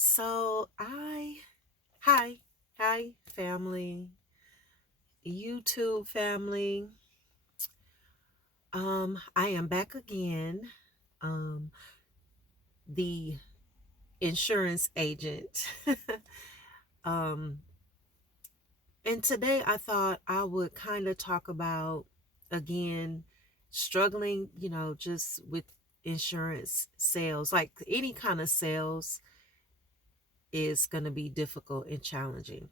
So hi, hi, family, YouTube family. I am back again. Um, the insurance agent. um, and today I thought I would kind of talk about again struggling, just with insurance sales, like any kind of sales is going to be difficult and challenging.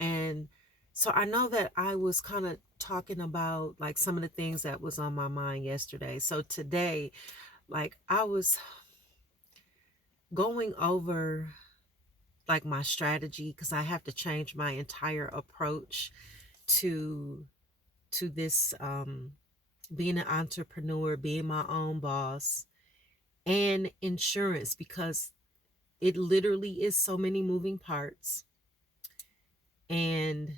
And so I know that I was kind of talking about like some of the things that was on my mind yesterday. So today, like I was going over like my strategy because I have to change my entire approach to this being an entrepreneur, being my own boss, and insurance because it literally is so many moving parts. And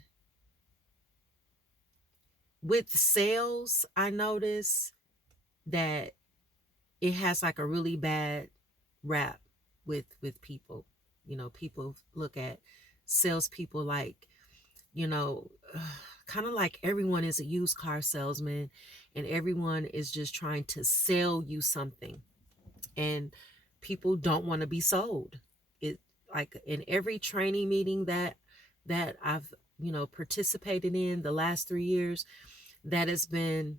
with sales, I notice that it has like a really bad rap with people. People look at salespeople like, you know, kind of like everyone is a used car salesman and everyone is just trying to sell you something. And people don't want to be sold. It like in every training meeting that I've, participated in the last 3 years, that has been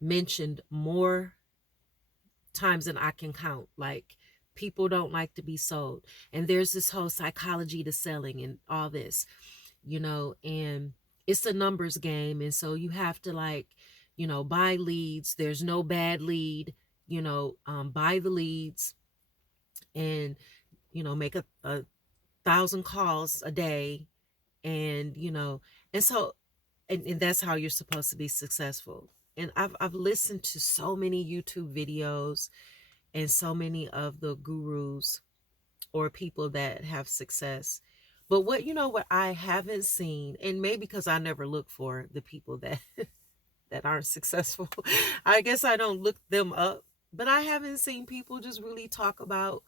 mentioned more times than I can count. Like people don't like to be sold. And there's this whole psychology to selling and all this, and it's a numbers game. And so you have to like, buy leads. There's no bad lead, buy the leads and, make a thousand calls a day. And, and so, and that's how you're supposed to be successful. And I've listened to so many YouTube videos and so many of the gurus or people that have success. But what I haven't seen, and maybe because I never look for the people that that aren't successful, I guess I don't look them up. But I haven't seen people just really talk about,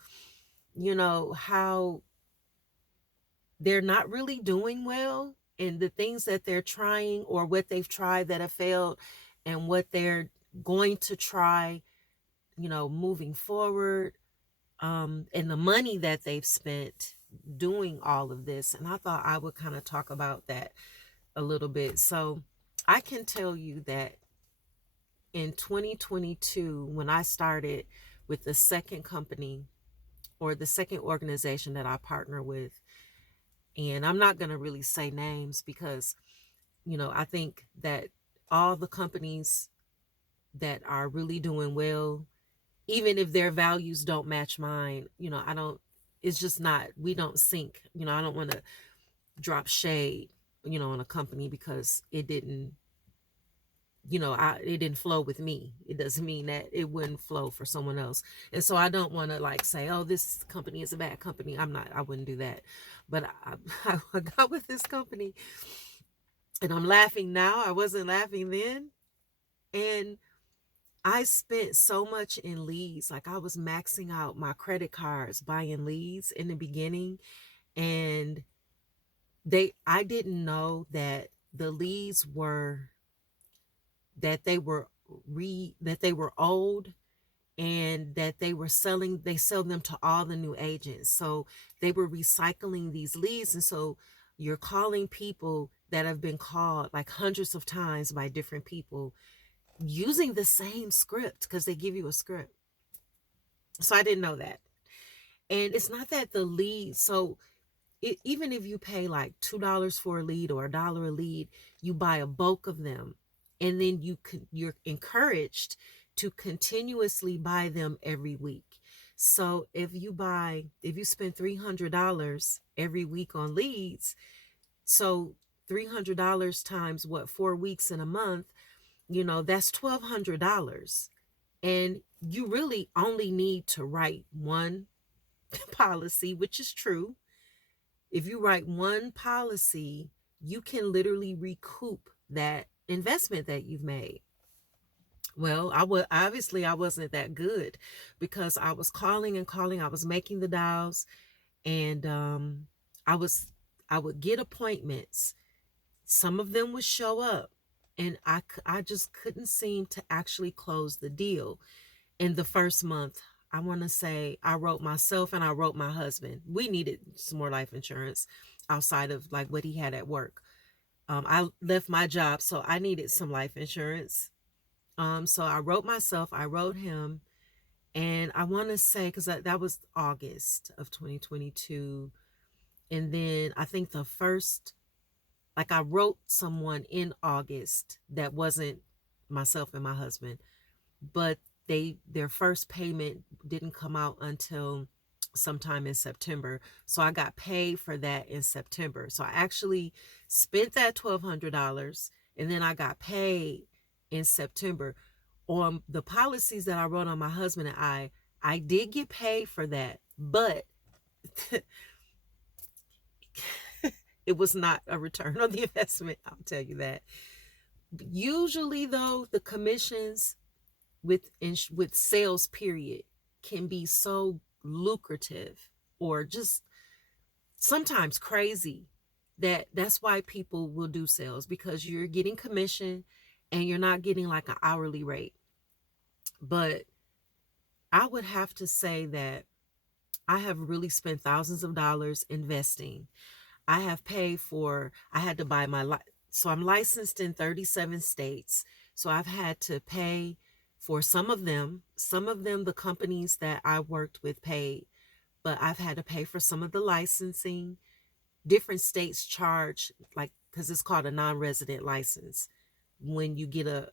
how they're not really doing well and the things that they're trying or what they've tried that have failed and what they're going to try, moving forward, and the money that they've spent doing all of this. And I thought I would kind of talk about that a little bit. So I can tell you that in 2022, when I started with the second company or the second organization that I partner with, and I'm not going to really say names because, I think that all the companies that are really doing well, even if their values don't match mine, I don't, it's just not, we don't sync. I don't want to drop shade, on a company because it didn't, it didn't flow with me. It doesn't mean that it wouldn't flow for someone else. And so I don't want to like say, oh, this company is a bad company. I wouldn't do that. But I got with this company and I'm laughing now. I wasn't laughing then. And I spent so much in leads. Like I was maxing out my credit cards, buying leads in the beginning. And I didn't know that the leads were, that they were that they were old and that they sell them to all the new agents. So they were recycling these leads. And so you're calling people that have been called like hundreds of times by different people using the same script because they give you a script. So I didn't know that. And it's not that the lead, so even if you pay like $2 for a lead or $1 a lead, you buy a bulk of them. And then you're encouraged to continuously buy them every week. So if you spend $300 every week on leads, so $300 times what, 4 weeks in a month, that's $1,200. And you really only need to write one policy, which is true. If you write one policy, you can literally recoup that investment that you've made. Well, I wasn't that good because I was calling and calling, I was making the dials, And I was I would get appointments. Some of them would show up, and I just couldn't seem to actually close the deal. In the first month, I want to say I wrote myself and I wrote my husband. We needed some more life insurance outside of like what he had at work. I left my job, so I needed some life insurance. So I wrote myself, I wrote him, and I want to say, because that was August of 2022. And then I think the first, like I wrote someone in August that wasn't myself and my husband, but their first payment didn't come out until sometime in September. So I got paid for that in September. So I actually spent that $1,200, and then I got paid in September. On the policies that I wrote on my husband and I did get paid for that, but it was not a return on the investment. I'll tell you that. Usually though, the commissions with sales period can be so lucrative, or just sometimes crazy, that's why people will do sales, because you're getting commission and you're not getting like an hourly rate. But I would have to say that I have really spent thousands of dollars investing. I have paid for, I had to buy so I'm licensed in 37 states. So I've had to pay for some of them. Some of them, the companies that I worked with paid, but I've had to pay for some of the licensing. Different states charge, like, because it's called a non-resident license. When you get a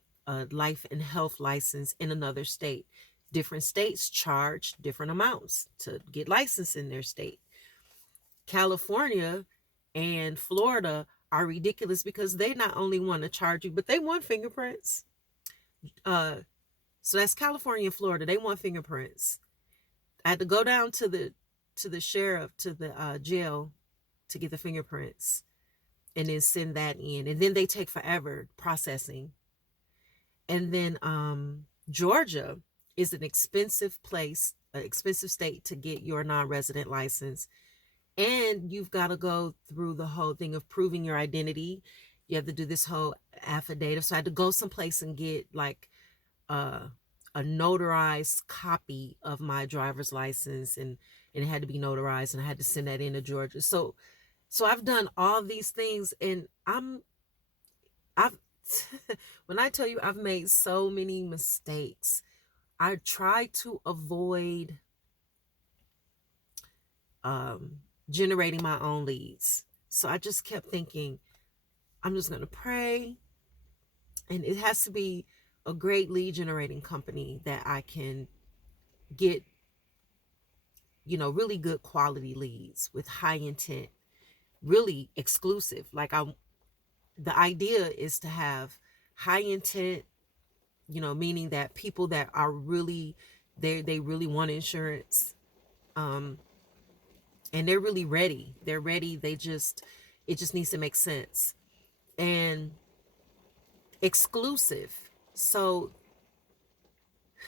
life and health license in another state, different states charge different amounts to get licensed in their state. California and Florida are ridiculous because they not only want to charge you, but they want fingerprints. So that's California and Florida. They want fingerprints. I had to go down to the sheriff, to the jail, to get the fingerprints, and then send that in. And then they take forever processing. And then Georgia is an expensive place, an expensive state to get your non-resident license. And you've got to go through the whole thing of proving your identity. You have to do this whole affidavit. So I had to go someplace and get like a notarized copy of my driver's license, and it had to be notarized, and I had to send that into Georgia. So I've done all these things, and I've when I tell you I've made so many mistakes, I try to avoid generating my own leads. So I just kept thinking, I'm just going to pray, and it has to be a great lead generating company that I can get, really good quality leads with high intent, really exclusive. The idea is to have high intent, meaning that people that are really, they really want insurance, and they're really ready. They're ready. It just needs to make sense. And exclusive. So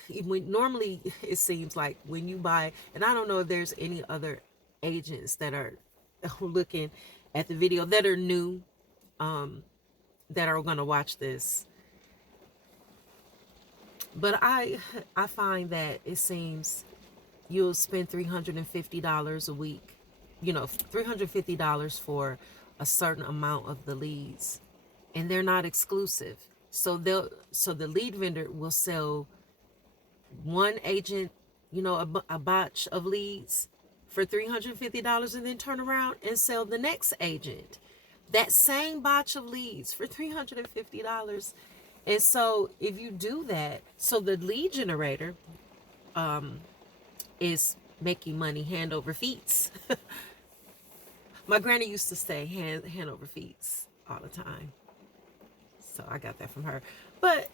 normally it seems like when you buy, and I don't know if there's any other agents that are looking at the video that are new, that are going to watch this, but I find that it seems you'll spend $350 a week, $350 for a certain amount of the leads, and they're not exclusive. So the lead vendor will sell one agent, a batch of leads for $350, and then turn around and sell the next agent that same batch of leads for $350. And so if you do that, so the lead generator is making money hand over feet. My granny used to say hand over feet all the time. So I got that from her. But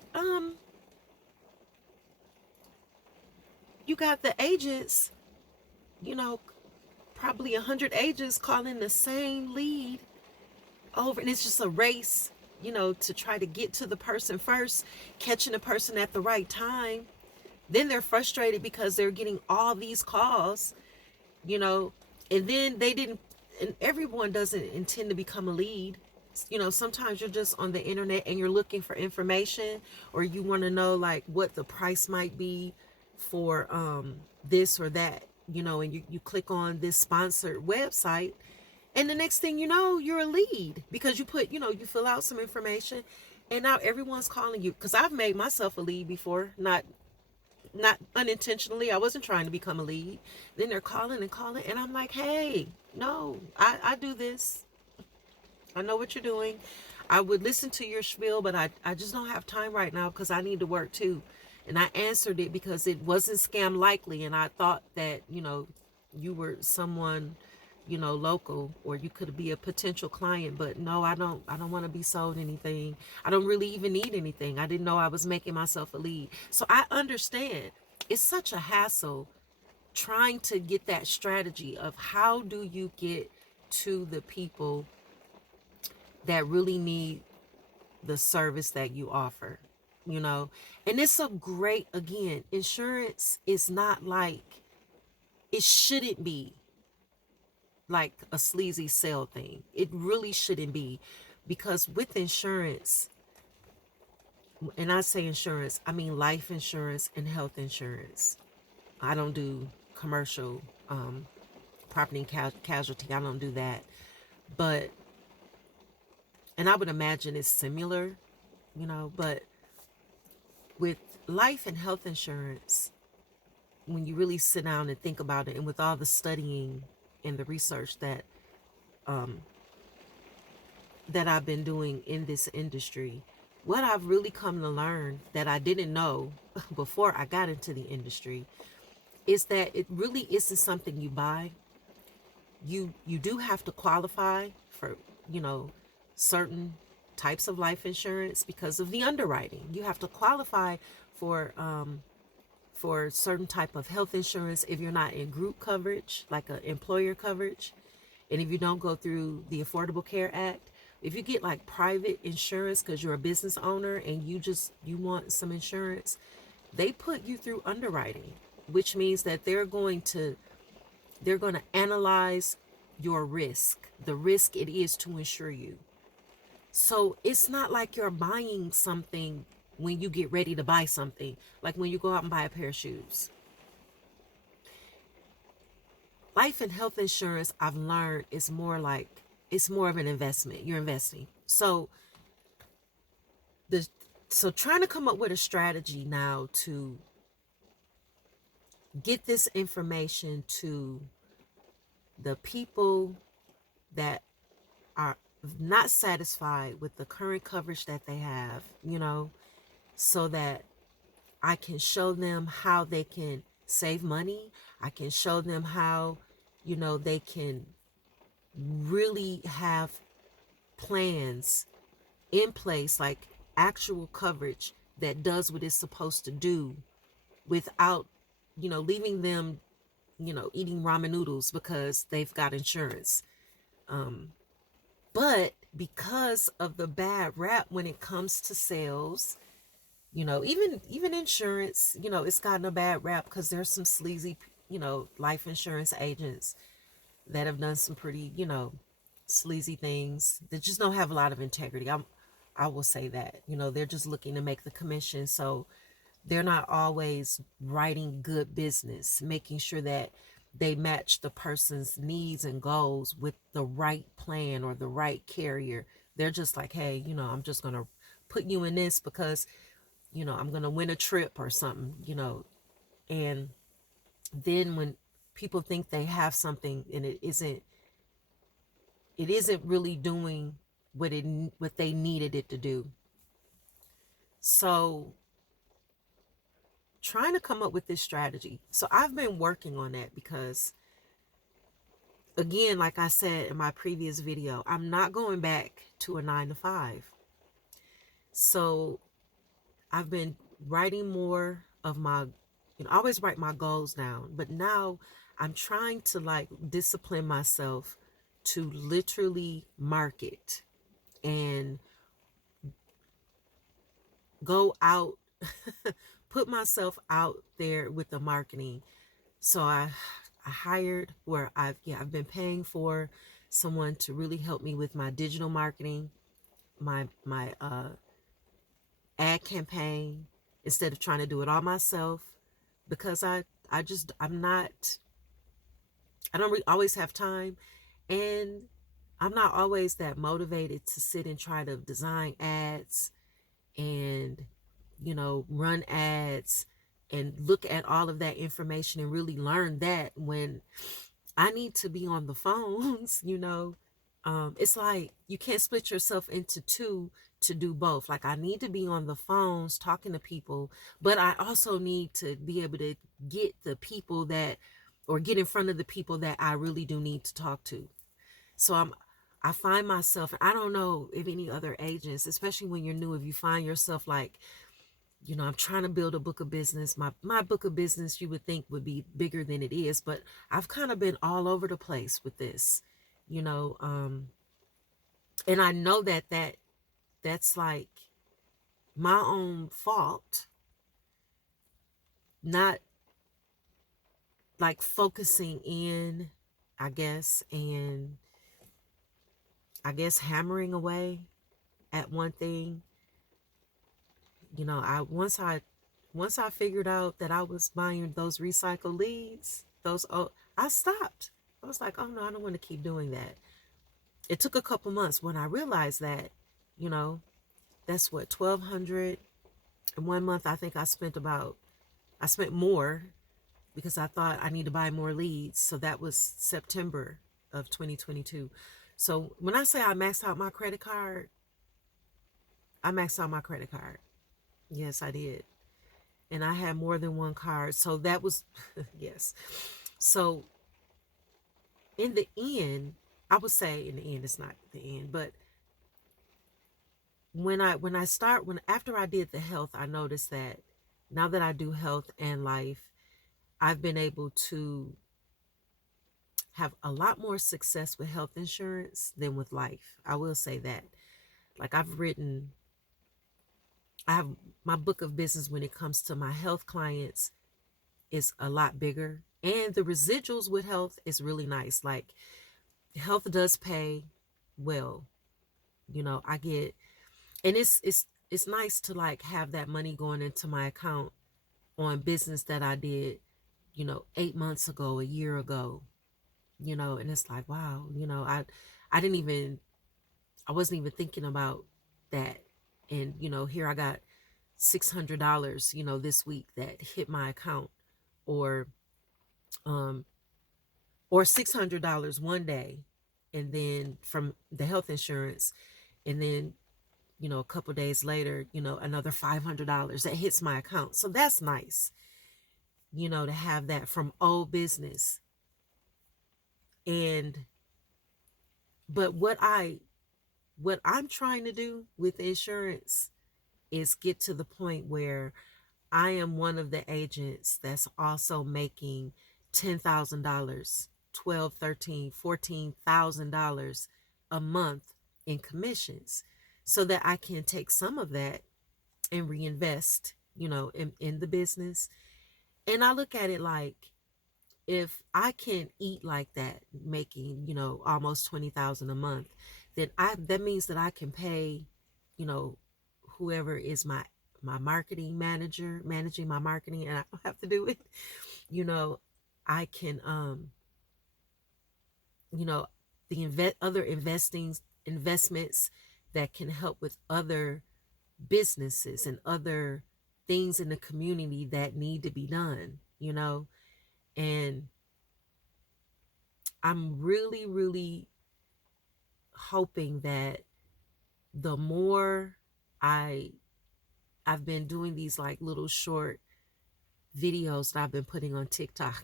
you got the agents, probably 100 agents calling the same lead over, and it's just a race, to try to get to the person first, catching the person at the right time. Then they're frustrated because they're getting all these calls, And then they didn't, and everyone doesn't intend to become a lead. You know, sometimes you're just on the internet and you're looking for information, or you want to know like what the price might be for this or that, you know, and you click on this sponsored website, and the next thing you know, you're a lead because you put, you know, you fill out some information, and now everyone's calling you. Because I've made myself a lead before, not unintentionally. I wasn't trying to become a lead. Then they're calling and calling, and I'm like, hey, no, I do this. I know what you're doing. I would listen to your spiel, but I just don't have time right now because I need to work too. And I answered it because it wasn't scam likely, and I thought that, you know, you were someone, you know, local, or you could be a potential client. But no, I don't want to be sold anything. I don't really even need anything. I didn't know I was making myself a lead. So I understand it's such a hassle trying to get that strategy of how do you get to the people that really need the service that you offer, you know. And it's a great, again, insurance is not like, it shouldn't be like a sleazy sale thing. It really shouldn't be, because with insurance, and I say insurance, I mean life insurance and health insurance. I don't do commercial property and casualty. I don't do that. But, and I would imagine it's similar, you know, but with life and health insurance, when you really sit down and think about it, and with all the studying and the research that I've been doing in this industry, what I've really come to learn that I didn't know before I got into the industry is that it really isn't something you buy. You do have to qualify for, you know, certain types of life insurance because of the underwriting. You have to qualify for certain type of health insurance if you're not in group coverage, like a employer coverage, and if you don't go through the Affordable Care Act. If you get like private insurance because you're a business owner and you want some insurance, they put you through underwriting, which means that they're going to analyze your risk, the risk it is to insure you. So it's not like you're buying something when you get ready to buy something, like when you go out and buy a pair of shoes. Life and health insurance, I've learned, is more like, it's more of an investment. You're investing. The so trying to come up with a strategy now to get this information to the people that are not satisfied with the current coverage that they have, you know, so that I can show them how they can save money. I can show them how, you know, they can really have plans in place, like actual coverage that does what it's supposed to do without, you know, leaving them, you know, eating ramen noodles because they've got insurance. But because of the bad rap when it comes to sales, you know, even insurance, you know, it's gotten a bad rap because there's some sleazy, you know, life insurance agents that have done some pretty, you know, sleazy things that just don't have a lot of integrity. I will say that, you know, they're just looking to make the commission. So they're not always writing good business, making sure that they match the person's needs and goals with the right plan or the right carrier. They're just like, hey, you know, I'm just going to put you in this because, you know, I'm going to win a trip or something, you know. And then when people think they have something and it isn't really doing what they needed it to do. So trying to come up with this strategy. So I've been working on that because, again, like I said in my previous video, I'm not going back to a 9 to 5. So I've been writing more of my, you know, I always write my goals down, but now I'm trying to like discipline myself to literally market and go out, put myself out there with the marketing. So hired where I've been paying for someone to really help me with my digital marketing, my ad campaign, instead of trying to do it all myself, because I'm not, I don't always have time, and I'm not always that motivated to sit and try to design ads and, run ads and look at all of that information and really learn that when I need to be on the phones. It's like you can't split yourself into two to do both. Like, I need to be on the phones talking to people, but I also need to be able to get the people that, or get in front of the people that I really do need to talk to. So I find myself, I don't know if any other agents, especially when you're new, if you find yourself like, I'm trying to build a book of business. My book of business, you would think, would be bigger than it is, but I've kind of been all over the place with this, you know, and I know that's like my own fault, not like focusing in, I guess, and hammering away at one thing. I once I figured out that I was buying those recycled leads, I stopped. I was like, oh no, I don't want to keep doing that. It took a couple months when I realized that, you know, that's what, 1,200 in one month. I think I spent more because I thought I need to buy more leads. So that was September of 2022. So when I say I maxed out my credit card, I maxed out my credit card. Yes, I did. And I had more than one card. So that was, yes. So in the end, I would say in the end, it's not the end, but when after I did the health, I noticed that now that I do health and life, I've been able to have a lot more success with health insurance than with life. I will say that. Like, I have my book of business when it comes to my health clients is a lot bigger. And the residuals with health is really nice. Like, health does pay well. I get, and it's nice to like have that money going into my account on business that I did, 8 months ago, a year ago, and it's like, wow, I wasn't even thinking about that. And, here I got $600, this week that hit my account, or, um, or $600 one day, and then from the health insurance, and then, a couple days later, another $500 that hits my account. So that's nice, to have that from old business. And, but what I'm trying to do with insurance is get to the point where I am one of the agents that's also making $10,000, 12, 13, $14,000 a month in commissions, so that I can take some of that and reinvest, in the business. And I look at it like, if I can eat like that, making, almost 20,000 a month, then that means that I can pay, you know, whoever is my marketing manager, managing my marketing, and I don't have to do it. You know, I can you know, the other investments that can help with other businesses and other things in the community that need to be done, and I'm really, really hoping that the more I I've been doing these like little short videos that I've been putting on TikTok.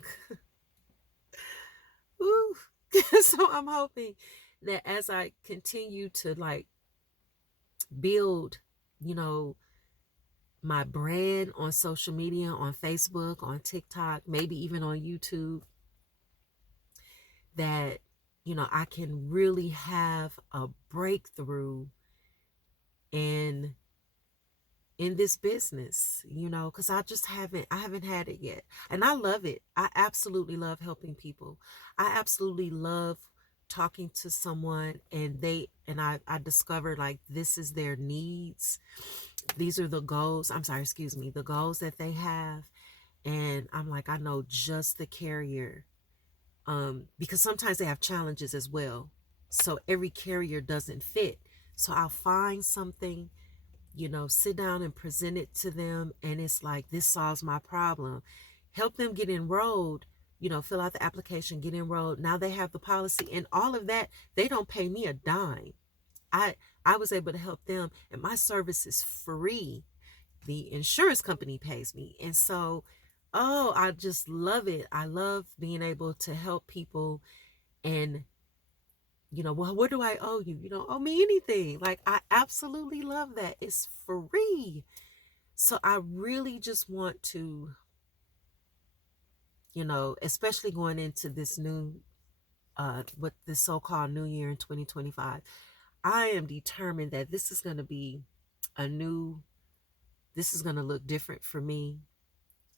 Ooh. So I'm hoping that as I continue to like build, you know, my brand on social media, on Facebook, on TikTok, maybe even on YouTube, that, I can really have a breakthrough and in this business, you know, because I haven't had it yet. And I love it. I absolutely love helping people. I absolutely love talking to someone and I discover like this is their needs. These are the goals. I'm sorry, excuse me, the goals that they have. And I'm like, I know just the carrier. Because sometimes they have challenges as well. So every carrier doesn't fit. So I'll find something, you know, sit down and present it to them. And it's like, this solves my problem. Help them get enrolled, you know, fill out the application, get enrolled. Now they have the policy and all of that. They don't pay me a dime. I, I was able to help them and my service is free. The insurance company pays me. And so, oh, I just love it. I love being able to help people and you know, well, what do I owe you? You don't owe me anything. Like, I absolutely love that. It's free. So I really just want to, you know, especially going into this new, what this so-called new year in 2025, I am determined that this is going to be a new, this is going to look different for me.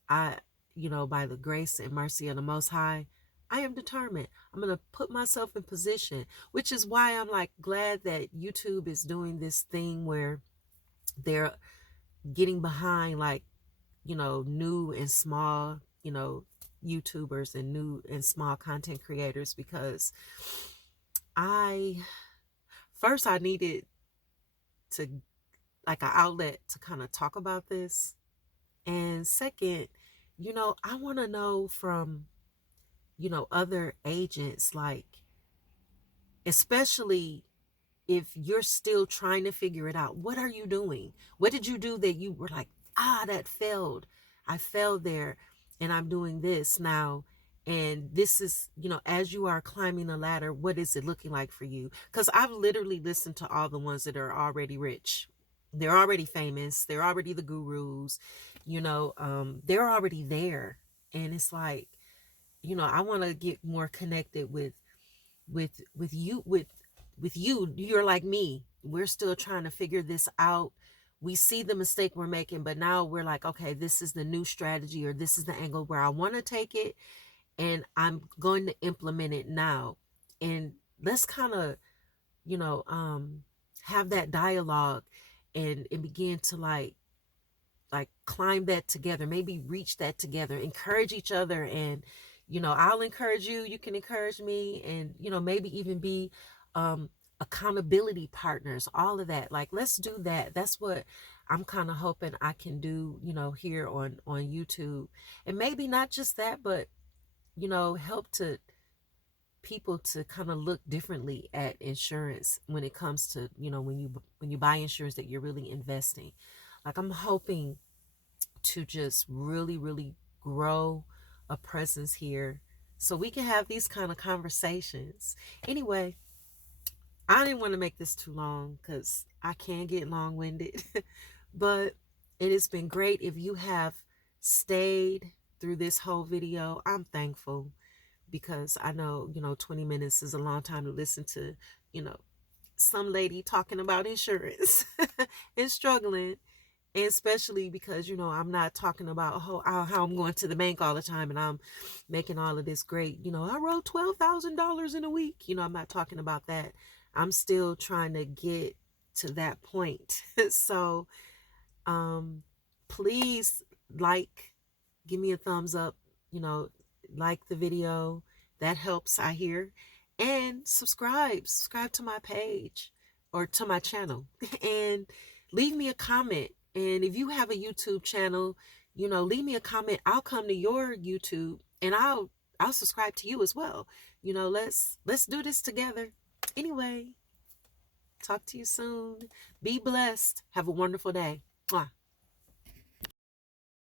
I, you know, by the grace and mercy of the Most High, I am determined. I'm going to put myself in position, which is why I'm like glad that YouTube is doing this thing where they're getting behind like, you know, new and small, you know, YouTubers and new and small content creators because I needed to like an outlet to kind of talk about this. And second, you know, I want to know from, you know, other agents, like, especially if you're still trying to figure it out, what are you doing? What did you do that you were like, that failed. I failed there and I'm doing this now. And this is, you know, as you are climbing the ladder, what is it looking like for you? Because I've literally listened to all the ones that are already rich. They're already famous. They're already the gurus, you know, they're already there. And it's like, you know, I want to get more connected with you, with you. You're like me. We're still trying to figure this out. We see the mistake we're making, but now we're like, okay, this is the new strategy or this is the angle where I want to take it and I'm going to implement it now. And let's kind of, you know, have that dialogue and begin to like climb that together, maybe reach that together, encourage each other. And, you know, I'll encourage you, you can encourage me, and, you know, maybe even be accountability partners, all of that. Like, let's do that. That's what I'm kind of hoping I can do, you know, here on YouTube. And maybe not just that, but, you know, help to people to kind of look differently at insurance when it comes to, you know, when you buy insurance that you're really investing. Like, I'm hoping to just really, really grow a presence here so we can have these kind of conversations. Anyway, I didn't want to make this too long because I can get long-winded, but it has been great. If you have stayed through this whole video, I'm thankful because I know, you know, 20 minutes is a long time to listen to, you know, some lady talking about insurance and struggling. And especially because, you know, I'm not talking about how I'm going to the bank all the time and I'm making all of this great, you know, I wrote $12,000 in a week. You know, I'm not talking about that. I'm still trying to get to that point. So, please give me a thumbs up, you know, like the video. That helps, I hear. And subscribe to my page or to my channel and leave me a comment. And if you have a YouTube channel, you know, leave me a comment. I'll come to your YouTube and I'll subscribe to you as well. You know, let's do this together. Anyway, talk to you soon. Be blessed. Have a wonderful day. Mwah.